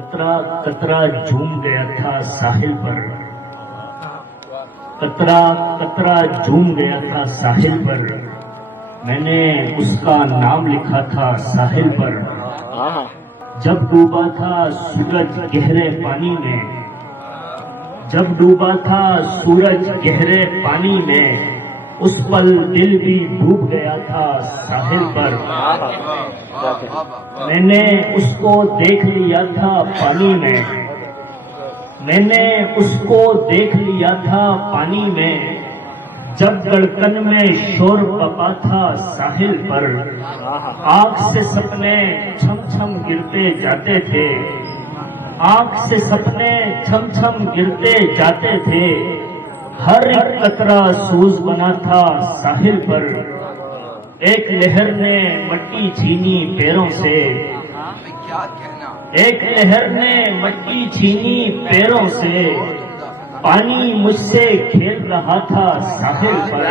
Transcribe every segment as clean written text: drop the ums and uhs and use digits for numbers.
قطرہ قطرہ جھوم گیا تھا ساحل پر، قطرہ قطرہ جھوم گیا تھا ساحل پر، میں نے اس کا نام لکھا تھا ساحل پر۔ جب ڈوبا تھا سورج گہرے پانی میں، جب ڈوبا تھا سورج گہرے پانی میں، اس پل دل بھی ڈوب گیا تھا ساحل پر۔ میں نے اس کو دیکھ لیا تھا پانی میں، میں نے اس کو دیکھ لیا تھا پانی میں، جب دھڑکن میں شور بپا تھا ساحل پر۔ آنکھ سے سپنے چھم چھم گرتے جاتے تھے، آنکھ سے سپنے چھم چھم گرتے جاتے تھے، ہر ایک قطرہ سوز بنا تھا ساحل پر۔ ایک لہر نے مٹی چھینی پیروں سے، ایک لہر نے مٹی چھینی پیروں سے، پانی مجھ سے کھیل رہا تھا ساحل پر۔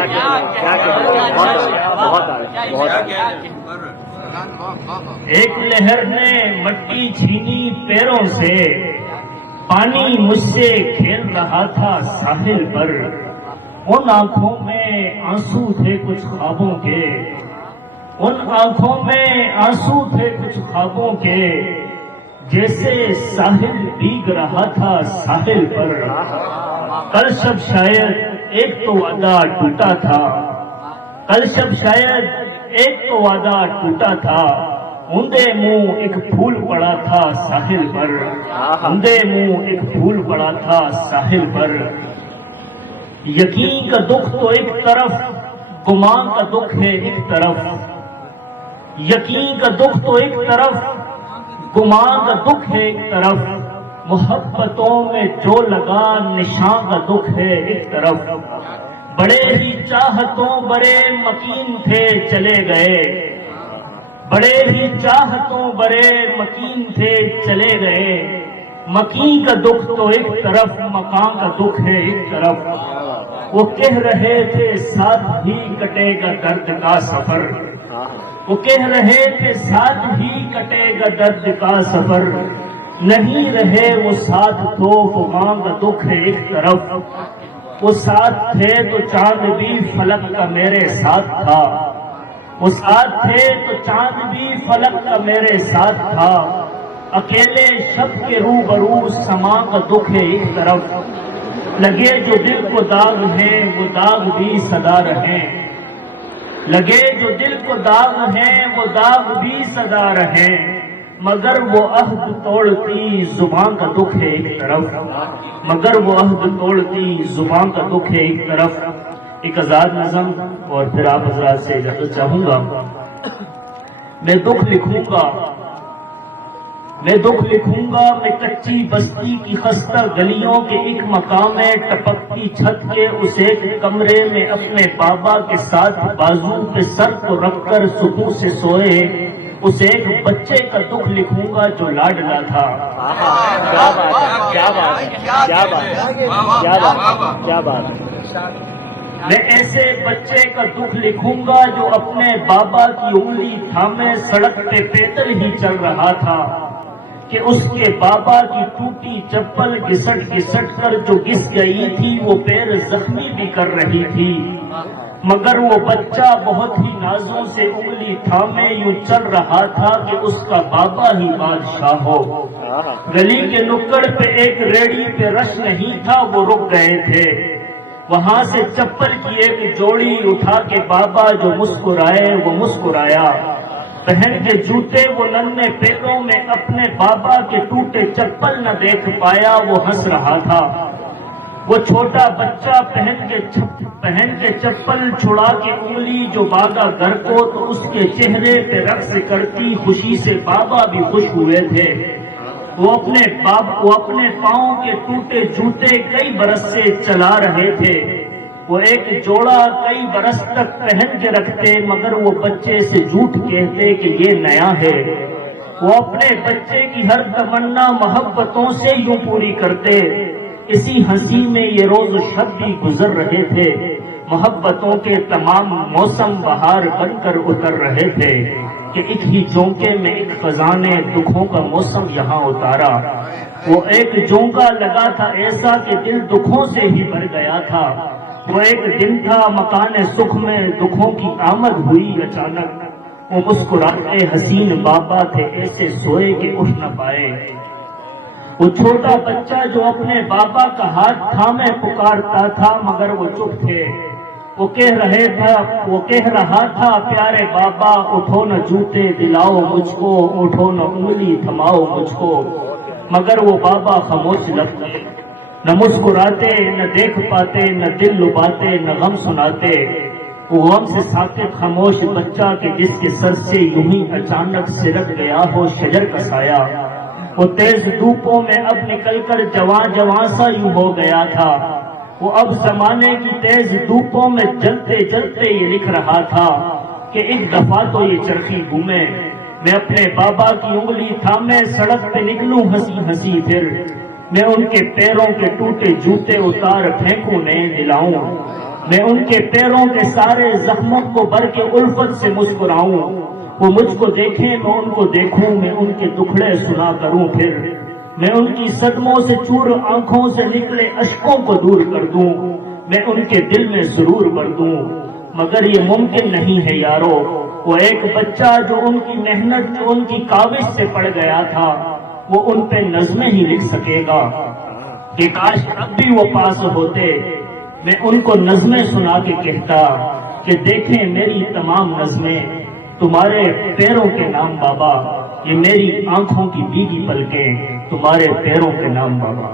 ایک لہر نے مٹی چھینی پیروں سے، پانی مجھ سے کھیل رہا تھا ساحل پر۔ ان آنکھوں میں آنسو تھے کچھ خوابوں کے، ان آنکھوں میں آنسو تھے کچھ خوابوں کے، جیسے ساحل بھیگ رہا تھا ساحل پر۔ کل شب شاید ایک تو وعدہ ٹوٹا تھا، کل شب شاید ایک تو وعدہ ٹوٹا تھا، اندھے منہ ایک پھول پڑا تھا ساحل پر، اندھے منہ ایک پھول پڑا تھا ساحل پر۔ یقین کا دکھ تو ایک طرف، گمان کا دکھ ہے ایک طرف، یقین کا دکھ تو ایک طرف، گمان کا دکھ ہے ایک طرف، محبتوں میں جو لگا نشان کا دکھ ہے ایک طرف۔ بڑے ہی چاہتوں بڑے مکین تھے چلے گئے، بڑے ہی چاہتوں بڑے مکین تھے چلے گئے، مکین کا دکھ تو ایک طرف، مکان کا دکھ ہے ایک طرف۔ وہ کہہ رہے تھے ساتھ ہی کٹے گا درد کا سفر، وہ کہہ رہے تھے ساتھ ہی کٹے گا درد کا سفر، نہیں رہے وہ ساتھ تو غم کا دکھ ہے ایک طرف۔ وہ ساتھ تھے تو چاند بھی فلک کا میرے ساتھ تھا، وہ ساتھ تھے تو چاند بھی فلک کا میرے ساتھ تھا، اکیلے شب کے روبرو سما کا دکھ ہے ایک طرف۔ لگے جو دل کو داغ ہیں وہ داغ بھی صدا رہیں، لگے جو دل کو داغ ہیں وہ داغ بھی صدا رہیں، مگر وہ عہد توڑتی زبان کا دکھ ہے ایک طرف، مگر وہ عہد توڑتی زبان کا دکھ ہے ایک طرف۔ ایک آزاد نظم اور پھر آپ حضرات سے اجازت چاہوں گا۔ میں دکھ لکھوں گا، میں دکھ لکھوں گا، میں کچی بستی کی خستہ گلیوں کے ایک مقام ہے، ٹپکتی چھت کے اس ایک کمرے میں اپنے بابا کے ساتھ بازو پہ سر کو رکھ کر سکون سے سوئے اس ایک بچے کا دکھ لکھوں گا جو لاڈلا تھا۔ کیا بات ہے، کیا بات ہے، کیا بات ہے، کیا بات ہے، کیا بات ہے۔ میں ایسے بچے کا دکھ لکھوں گا جو اپنے بابا کی انگلی تھامے سڑک پہ پیدل ہی چل رہا تھا، کہ اس کے بابا کی ٹوٹی چپل گھسٹ گھسٹ کر جو گھس گئی تھی وہ پیر زخمی بھی کر رہی تھی، مگر وہ بچہ بہت ہی نازوں سے انگلی تھامے یوں چل رہا تھا کہ اس کا بابا ہی بادشاہ ہو۔ گلی کے نکڑ پہ ایک ریڑھی پہ رش نہیں تھا، وہ رک گئے تھے، وہاں سے چپل کی ایک جوڑی اٹھا کے بابا جو مسکرائے وہ مسکرایا، پہن کے جوتے وہ ننھے پیروں میں اپنے بابا کے ٹوٹے چپل نہ دیکھ پایا، وہ ہنس رہا تھا۔ وہ چھوٹا بچہ پہن کے چپل چھڑا کے انگلی جو باغا گھر کو، تو اس کے چہرے پہ رقص کرتی خوشی سے بابا بھی خوش ہوئے تھے۔ وہ اپنے پاؤں کے ٹوٹے جوتے کئی برس سے چلا رہے تھے، وہ ایک جوڑا کئی برس تک پہن کے رکھتے، مگر وہ بچے سے جھوٹ کہتے کہ یہ نیا ہے۔ وہ اپنے بچے کی ہر تمنا محبتوں سے یوں پوری کرتے، اسی ہنسی میں یہ روز و شب بھی گزر رہے تھے، محبتوں کے تمام موسم بہار بن کر اتر رہے تھے۔ کہ ایک ہی جھونکے میں ایک خزان نے دکھوں کا موسم یہاں اتارا۔ وہ ایک جھونکا لگا تھا ایسا کہ دل دکھوں سے ہی بھر گیا تھا۔ وہ ایک دن تھا مکان سکھ میں دکھوں کی آمد ہوئی اچانک۔ وہ مسکراتے حسین بابا تھے ایسے سوئے کہ اٹھ نہ پائے۔ وہ چھوٹا بچہ جو اپنے بابا کا ہاتھ تھامے پکارتا تھا مگر وہ چپ تھے۔ وہ کہہ رہا تھا پیارے بابا اٹھو نہ جوتے دلاؤ مجھ کو، اٹھو نہ انگلی تھماؤ مجھ کو، مگر وہ بابا خاموش لب تھے، نہ مسکراتے نہ دیکھ پاتے نہ دل لباتے نہ غم سناتے۔ وہ غم سے ساکت خاموش بچہ کہ جس کے سر سے یوں ہی اچانک سرک گیا ہو شجر کا سایہ۔ وہ تیز دھوپوں میں اب نکل کر جواں سا یوں ہو گیا تھا۔ وہ اب زمانے کی تیز دھوپوں میں جلتے جلتے یہ لکھ رہا تھا کہ ایک دفعہ تو یہ چرخی گھومے، میں اپنے بابا کی انگلی تھامے سڑک پہ نکلوں ہنسی ہنسی، پھر میں ان کے پیروں کے ٹوٹے جوتے اتار پھینکوں نئے دلاؤں، میں ان کے پیروں کے سارے زخموں کو بھر کے الفت سے مسکراؤں، وہ مجھ کو دیکھیں میں ان کو دیکھوں، میں ان کے دکھڑے سنا کروں، پھر میں ان کی صدموں سے چور آنکھوں سے نکلے اشکوں کو دور کر دوں، میں ان کے دل میں سرور بھر دوں، مگر یہ ممکن نہیں ہے یارو۔ وہ ایک بچہ جو ان کی محنت جو ان کی کاوش سے پڑ گیا تھا وہ ان پہ نظمیں ہی لکھ سکے گا، کہ کاش اب بھی وہ پاس ہوتے، میں ان کو نظمیں سنا کے کہتا کہ دیکھیں میری تمام نظمیں تمہارے پیروں کے نام بابا، یہ میری آنکھوں کی بھیگی پلکیں تمہارے پیروں کے نام بابا۔